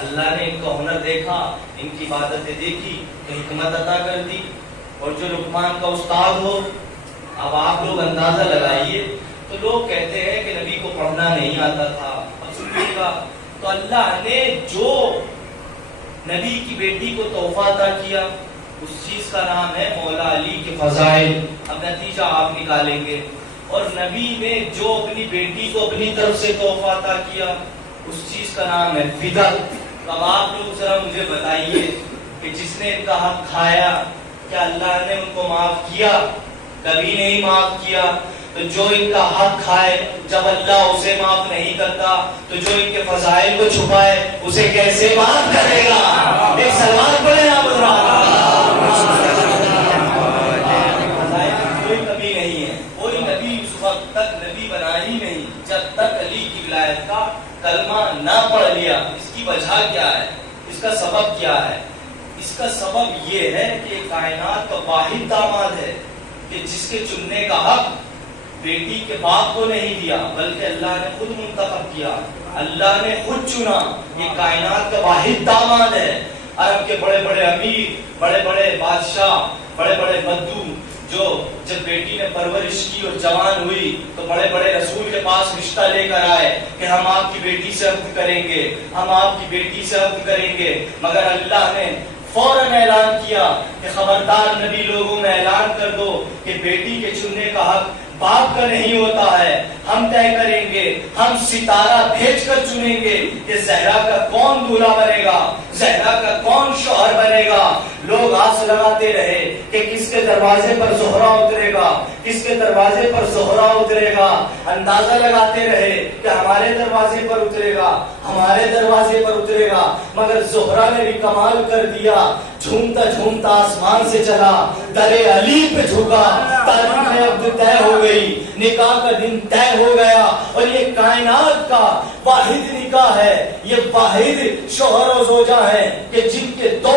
اللہ نے ان کا ہنر دیکھا، ان کی عبادتیں دیکھی تو حکمت عطا کر دی۔ اور جو لقمان کا استاد ہو، اب آپ لوگ اندازہ لگائیے، تو لوگ کہتے ہیں کہ نبی کو پڑھنا نہیں آتا تھا۔ اب سنیے گا، تو اللہ نے جو نبی کی بیٹی کو تحفہ عطا کیا اس چیز کا نام ہے مولا علی کے فضائل۔ اب نتیجہ آپ نکالیں گے۔ اور نبی نے جو اپنی بیٹی کو اپنی طرف سے تحفہ عطا کیا اس چیز کا نام ہے فدیہ۔ اب آپ لوگ ذرا مجھے بتائیے کہ جس نے ان کا حق کھایا کیا اللہ نے ان کو معاف کیا؟ کبھی نہیں معاف کیا۔ تو جو ان کا حق کھائے جب اللہ اسے معاف نہیں کرتا تو جو ان کے فضائل کو چھپائے اسے کیسے معاف کرے گا؟ ایک سلمان پڑھے آپ کوئی کمی نہیں ہے، کوئی نبی اس وقت تک نبی بنا ہی نہیں جب تک علی کی ولایت کا کلمہ نہ پڑھ لیا۔ اس کی وجہ کیا ہے؟ اس کا سبب کیا ہے؟ اس کا سبب یہ ہے کہ کائنات کا واحد داماد ہے کہ جس کے چننے کا حق بیٹی کے باپ کو نہیں دیا بلکہ اللہ نے خود منتخب کیا، اللہ نے خود چنا۔ یہ کائنات کا واحد داماد ہے۔ عرب کے بڑے بڑے امیر، بڑے بڑے بادشاہ، بڑے بڑے بدو جو جب بیٹی نے پرورش کی اور جوان ہوئی تو بڑے بڑے رسول کے پاس رشتہ لے کر آئے کہ ہم آپ کی بیٹی سے عقد کریں گے، ہم آپ کی بیٹی سے عقد کریں گے، مگر اللہ نے فوراً اعلان کیا کہ خبردار نبی لوگوں میں اعلان کر دو کہ بیٹی کے چننے کا حق باپ کا نہیں ہوتا ہے، ہم طے کریں گے، ہم ستارہ بھیج کر چنیں گے کہ زہرا کا کون دولہا بنے گا، زہرا کا کون شوہر بنے گا۔ لوگ آس لگاتے رہے کہ کس کے دروازے پر زہرا اترے گا، کس کے دروازے پر زہرا اترے گا، اندازہ لگاتے رہے کہ ہمارے دروازے پر اترے گا، ہمارے دروازے پر اترے گا، مگر زہرا نے بھی کمال کر دیا، جھومتا جھومتا آسمان سے چلا، در علی پہ جھکا، تاریخ عبد طے ہو گئی، نکاح کا دن طے ہو گیا، اور یہ کائنات کا واحد نکاح ہے، یہ واحد شوہر و زوجہ ہے کہ جن کے دو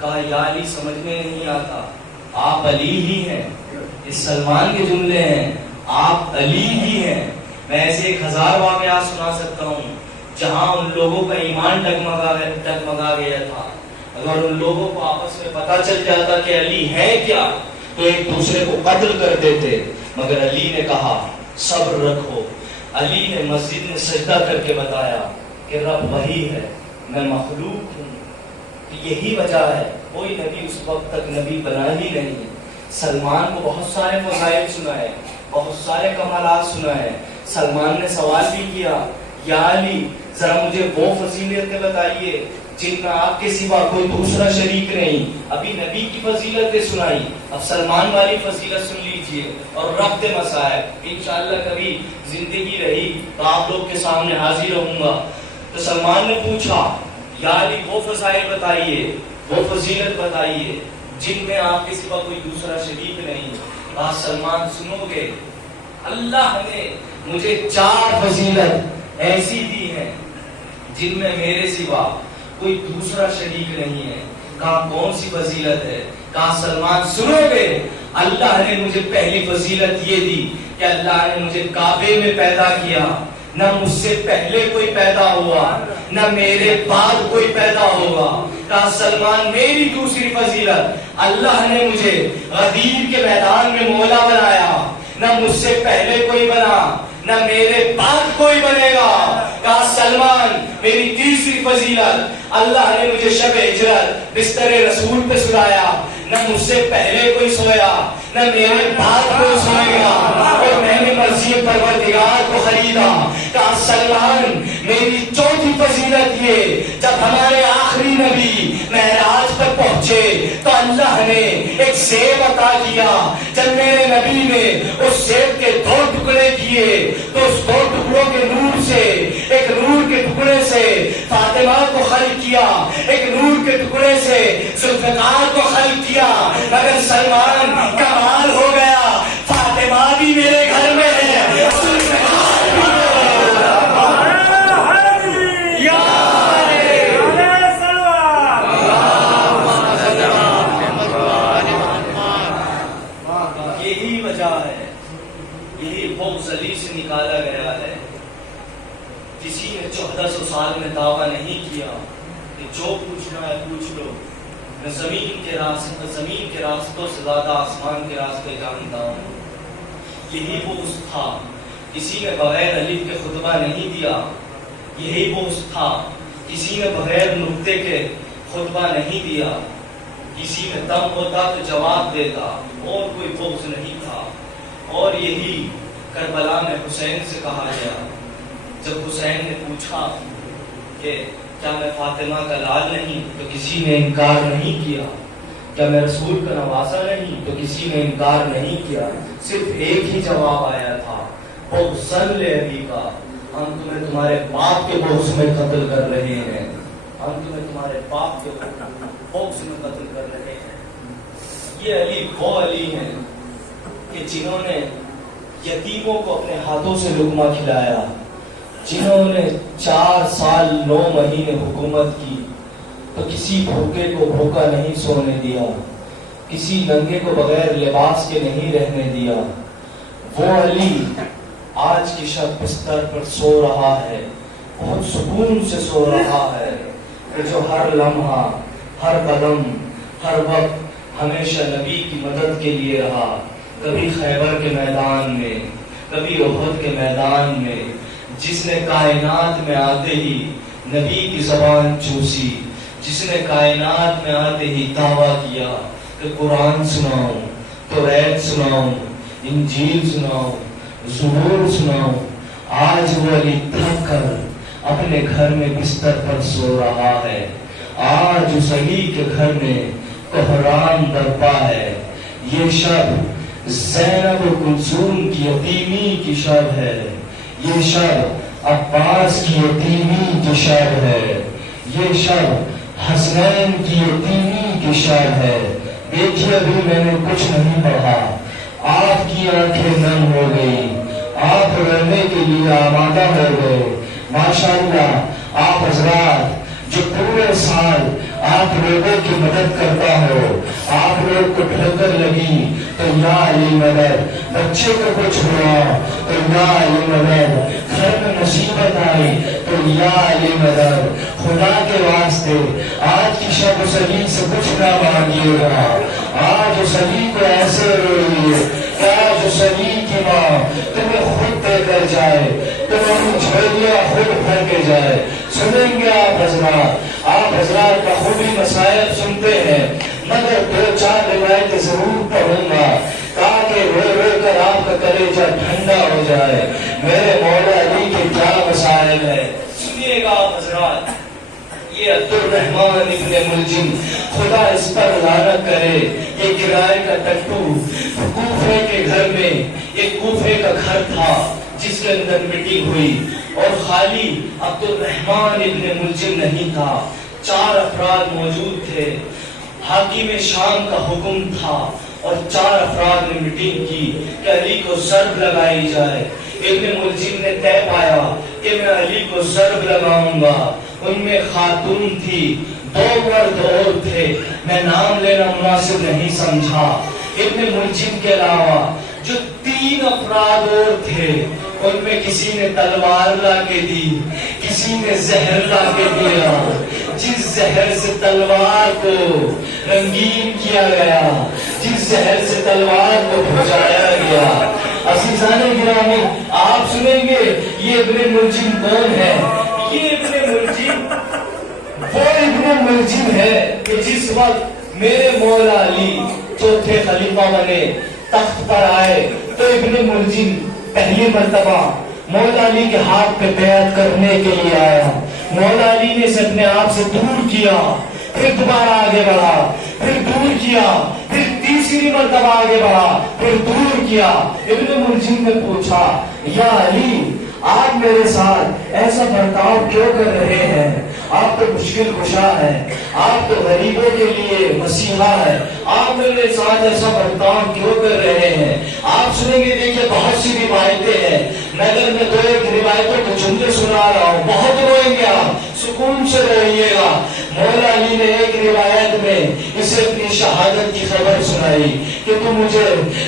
کہا یا علی سمجھ میں نہیں آتا، آپ علی ہی ہیں، یہ سلمان کے جملے ہیں، آپ علی ہی ہیں۔ میں ایسے 1000 واقعات سنا سکتا ہوں جہاں ان لوگوں کا ایمان ڈگمگا گیا تھا۔ اگر ان لوگوں کو آپس میں پتا چل جاتا کہ علی ہے کیا تو ایک دوسرے کو قتل کر دیتے، مگر علی نے کہا صبر رکھو۔ علی نے مسجد میں سجدہ کر کے بتایا کہ رب وہی ہے، میں مخلوق ہوں۔ یہی وجہ ہے کوئی نبی اس وقت تک نبی بنا ہی نہیں۔ سلمان کو بہت سارے فضائل سنائے، بہت سارے کمالات سنائے۔ سلمان نے سوال بھی کیا یا علی ذرا مجھے وہ فضیلتیں بتائیے جن میں آپ کے سوا کوئی دوسرا شریک نہیں۔ ابھی نبی کی فضیلتیں سنائی، اب سلمان والی فضیلت سن لیجئے اور ربط مصائب۔ انشاءاللہ کبھی زندگی رہی تو آپ لوگ کے سامنے حاضر رہوں گا۔ تو سلمان نے پوچھا یا علی وہ فضائل بتائیے، وہ فضیلت بتائیے جن میں آپ کے سوا کوئی دوسرا شریک نہیں۔ کہا سلمان سنو گے، اللہ نے مجھے 4 فضیلت ایسی دی ہیں جن میں میرے سوا کوئی دوسرا شریک نہیں ہے۔ کہا کون سی فضیلت ہے؟ کہا سلمان سنو گے، اللہ نے مجھے پہلی فضیلت یہ دی کہ اللہ نے مجھے کعبے میں پیدا کیا، نہ مجھ سے پہلے کوئی پیدا ہوا نہ میرے بعد کوئی پیدا ہوگا۔ کہا سلمان میری دوسری فضیلت، اللہ نے مجھے غدیر کے میدان میں مولا بنایا، نہ مجھ سے پہلے کوئی بنا نہ میرے بعد کوئی بنے گا۔ کہا سلمان میری تیسری فضیلت، اللہ نے مجھے شب ہجرت بستر رسول پہ سلایا، نہ مجھ سے پہلے کوئی سویا نہ میرے بعد کوئی سوئے گا، اور میں نے مرضی پروردگار کو خریدا۔ کہا سلمان میری چوتھی فضیلت یہ، جب ہمارے آخری نبی معراج پر پہنچے تو اللہ نے ایک سیب عطا کیا۔ جب میرے نبی نے اس سیب کے 2 ٹکڑے کیے تو اس 2 ٹکڑوں کے نور سے، ایک نور کے ٹکڑے سے فاطمہ کو خلق کیا، ایک نور کے ٹکڑے سے ذوالفقار کو خلق کیا۔ مگر سلمان کمال ہو گیا، فاطمہ بھی میرے گھر میں ہے، یہی وجہ ہے، یہی بغض علی سے نکالا گیا ہے۔ کسی نے 1400 سال میں دعویٰ نہیں کیا کہ جو پوچھنا ہے پوچھ لو، میں زمین کے راستوں سے زیادہ آسمان کے راستے جانتا ہوں۔ یہی بغض تھا، کسی نے بغیر الف کے خطبہ نہیں دیا۔ یہی بغض تھا، کسی نے بغیر نقطے کے خطبہ نہیں دیا۔ کسی میں دم ہوتا تو جواب دیتا، اور کوئی بغض نہیں تھا۔ اور یہی کربلا میں حسین سے کہا گیا، جب حسین نے پوچھا کہ کیا میں فاطمہ کا لال نہیں تو کسی نے انکار نہیں کیا، کیا میں رسول کا نواسا نہیں تو کسی نے انکار نہیں کیا۔ صرف ایک ہی جواب آیا تھا، بغضاً لأبی کا، ہم تمہیں تمہارے باپ کے بغض میں قتل کر رہے ہیں، ہم تمہیں تمہارے باپ کے بغض میں قتل کر رہے ہیں۔ یہ علی وہ علی ہیں کہ جنہوں نے یتیموں کو اپنے ہاتھوں سے لقمہ کھلایا، جنہوں نے 4 سال 9 مہینے حکومت کی تو کسی بھوکے کو بھوکا نہیں سونے دیا، کسی ننگے کو بغیر لباس کے نہیں رہنے دیا۔ وہ علی آج کی شب بستر پر سو رہا ہے، بہت سکون سے سو رہا ہے، کہ جو ہر لمحہ، ہر قدم، ہر وقت ہمیشہ نبی کی مدد کے لیے رہا۔ کبھی خیبر کے میدان میں، کبھی احد کے میدان میں، جس نے کائنات میں آتے ہی نبی کی زبان چوسی، جس نے کائنات میں آتے ہی دعویٰ کیا کہ قرآن سناؤں، توریت سناؤں، انجیل سناؤں، زبور سناؤں، آج وہ علی تھک کر اپنے گھر میں بستر پر سو رہا ہے۔ آج اس علی کے گھر میں کوہرام برپا ہے۔ یہ شب زینب و کلثوم کی یتیمی کی شب ہے، یہ شب عباس کی یتیمی کی شب ہے، یہ شب حسنین کی یتیمی کی شب ہے۔ دیکھیے ابھی میں نے کچھ نہیں پڑھا، آپ کی آنکھیں نم ہو گئی، آپ رہنے کے لیے آمادہ ہو گئے۔ ماشاءاللہ آپ حضرات جو پورے سال آپ لوگوں کی مدد کرتا ہو، آپ لوگ کو ٹھوکر لگی تو یا علی مدد، بچے کو کچھ ہوا تو یا علی مدد، گھر میں مصیبت آئی تو یا علی مدد۔ خدا کے واسطے آج کی شب اس علی سے کچھ نہ مانگیے گا، آج اس علی کو ایسے روئیے کہ آج اس علی کی ماں تمہیں خود دے کر جائے، تمہیں جھولیاں خود بھر کے جائے۔ سنیں گے آپ حضرات کا خوبی مسائل سنتے ہیں، مگر دو چار روایتیں ضرور پڑھوں گا تاکہ رو رو کر آپ کا کلیجہ ٹھنڈا ہو جائے۔ میرے مولا علی کے کیا مسائل ہے، سنیے گا آپ حضرات۔ یہ عبد الرحمن ابن ملجم، خدا اس پر لعنت کرے، یہ کرائے کا ٹٹو، کوفے کے گھر میں، ایک کوفے کا گھر تھا جس کے اندر میٹنگ ہوئی، اور خالی عبد الرحمن ابن ملجم نہیں تھا، 4 افراد موجود تھے۔ حاکم شام کا حکم تھا اور 4 افراد نے میٹنگ کی کہ علی کو ضرب لگائی جائے۔ ابن ملجم نے طے پایا کہ میں علی کو ضرب لگاؤں گا۔ ان میں خاتون تھی، 2 مرد اور تھے، میں نام لینا مناسب نہیں سمجھا۔ ابن ملجم کے علاوہ جو 3 افراد اور تھے، ان میں کسی نے تلوار لا کے دی، کسی نے زہر لا کے دیا۔ جس زہر سے تلوار کو رنگین کیا گیا، جس زہر سے تلوار کو بھجایا گیا۔ عزیزان گرامی، آپ سنیں گے یہ ابن ملجم کون ہے؟ یہ ابن ملجم وہ ابن ملجم ہے کہ جس وقت میرے مولا علی 4تھے خلیفہ بنے، تخت پر آئے، تو ابن ملجم پہلی مرتبہ مولا علی کے ہاتھ پہ بیعت کرنے کے لیے آیا۔ مولا علی نے اسے اپنے آپ سے دور کیا، پھر دوبارہ آگے بڑھا، پھر دور کیا، پھر تیسری مرتبہ آگے بڑھا، پھر دور کیا۔ ابن ملجم نے پوچھا، یا علی آپ میرے ساتھ ایسا برتاؤ کیوں کر رہے ہیں؟ آپ تو مشکل کشا ہیں، آپ تو غریبوں کے لیے مسیحا ہے، آپ میرے ساتھ ایسا برتاؤ کیوں کر رہے ہیں؟ آپ سنیں گے، دیکھیے بہت سی روایتیں ہیں، مگر میں 2-1 روایتوں کو جملے سنا رہا ہوں، بہت روئیں گے آپ، سکون سے رہیے گا۔ مولا علی نے ایک روایت میں اسے اپنی شہادت کی خبر سنائی کہ تو مجھے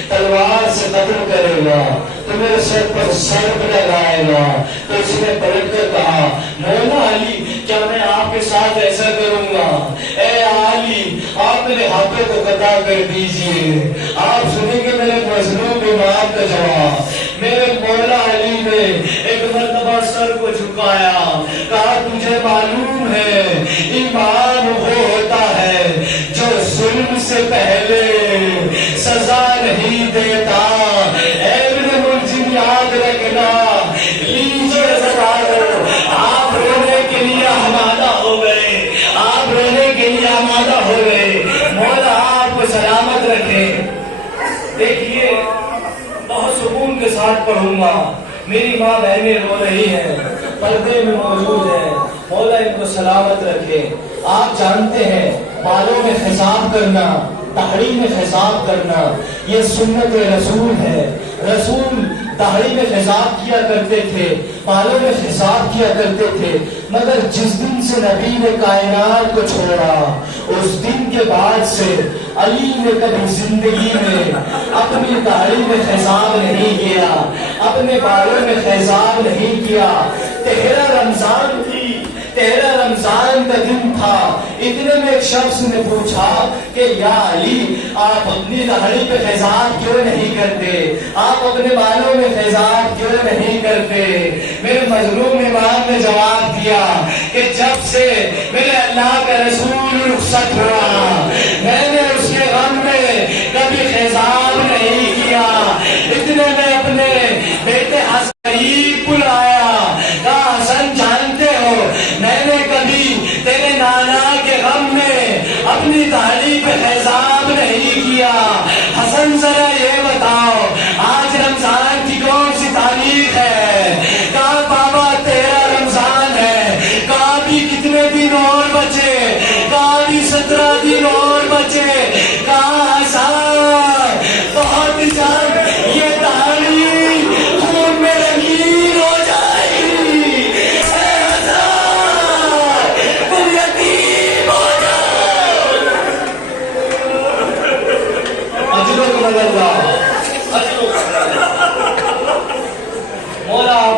تلوار سے قتل کرے گا، تو میرے سر پر ضرب لگائے گا۔ تو اس نے پلٹ کر کہا، مولا علی کیا میں آپ کے ساتھ ایسا کروں گا؟ اے علی آپ میرے ہاتھوں کو قطع کر دیجئے۔ آپ سنیں گے میرے مظلوم امام کا جواب۔ میرے مولا علی نے ایک مرتبہ سر کو جھکایا، کہا تجھے معلوم ہے ایمان وہ ہوتا ہے جو ظلم سے پہلے سزا نہیں دیتا۔ اے ابن ملجم یاد رکھنا، لیجیے سزا دو۔ آپ رونے کے لیے آمادہ ہو گئے، آپ رونے کے لیے آمادہ ہو گئے، مولا آپ کو سلامت رکھے۔ دیکھیے بہت سکون کے ساتھ پڑھوں گا، میری ماں بہنیں رو رہی ہیں، پردے میں موجود ہیں، مولا ان کو سلامت رکھے۔ آپ جانتے ہیں بالوں میں خضاب کرنا، داڑھی میں خضاب کرنا یہ سنت رسول ہے۔ رسول داڑھی میں خضاب کیا کرتے تھے، بالوں میں خضاب کیا کرتے تھے، مگر جس دن سے نبی نے کائنات کو چھوڑا اس دن کے بعد سے علی نے کبھی زندگی میں اپنی داڑھی میں خضاب نہیں کیا، اپنے بالوں میں خضاب نہیں کیا۔ 13 رمضان تھی، 13 رمضان کا دن تھا، اتنے میں ایک شخص نے پوچھا کہ یا علی آپ اپنی داڑھی پہ خضاب کیوں نہیں کرتے، آپ اپنے بالوں میں خضاب کیوں نہیں کرتے؟ میرے مظلوم امام نے جواب دیا کہ جب سے میرے اللہ کا رسول رخصت ہوا میں نے اس کے غم میں کبھی خضاب نہیں کیا۔ اتنے میں اپنے بیٹے حسن بلایا، کہا حسن جانتے ہو میں نے کبھی تیرے نانا کے غم میں اپنی داڑھی پہ خضاب نہیں کیا۔ حسن ذرا یہ بتاؤ آج رمضان کی کون سی تاریخ ہے؟ کہا بابا 13 رمضان ہے۔ کہا بھی کتنے دن اور بچے؟ کہا بھی 17 دن اور بچے۔ کہا حسن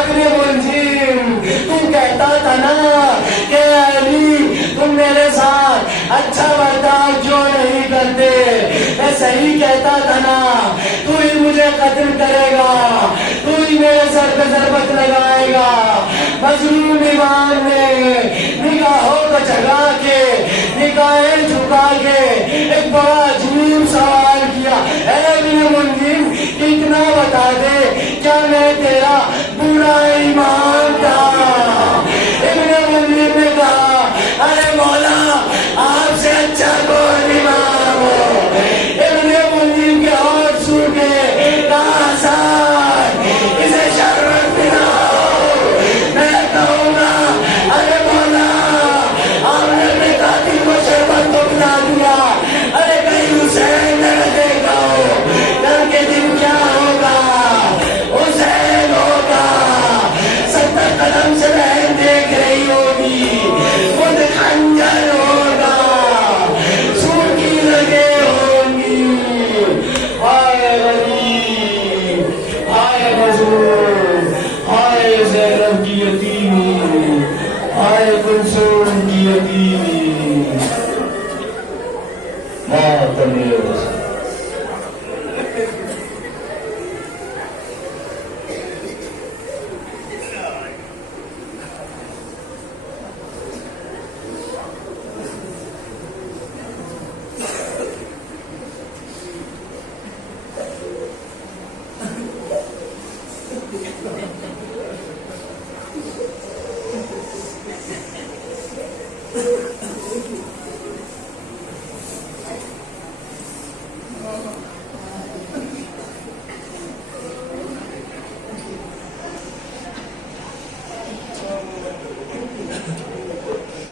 ابن ملجم تو کہتا تھا نا کہ علی تم میرے ساتھ اچھا برتاؤ کیوں نہیں کرتے؟ میں صحیح کہتا تھا نا، تو ہی مجھے قتل کرے گا، تو ہی میرے سر پہ ضربت لگائے گا۔ مظلوم امام نے نگاہوں کو جگا کے، نگاہیں جھکا کے ایک بڑا عجیب سوال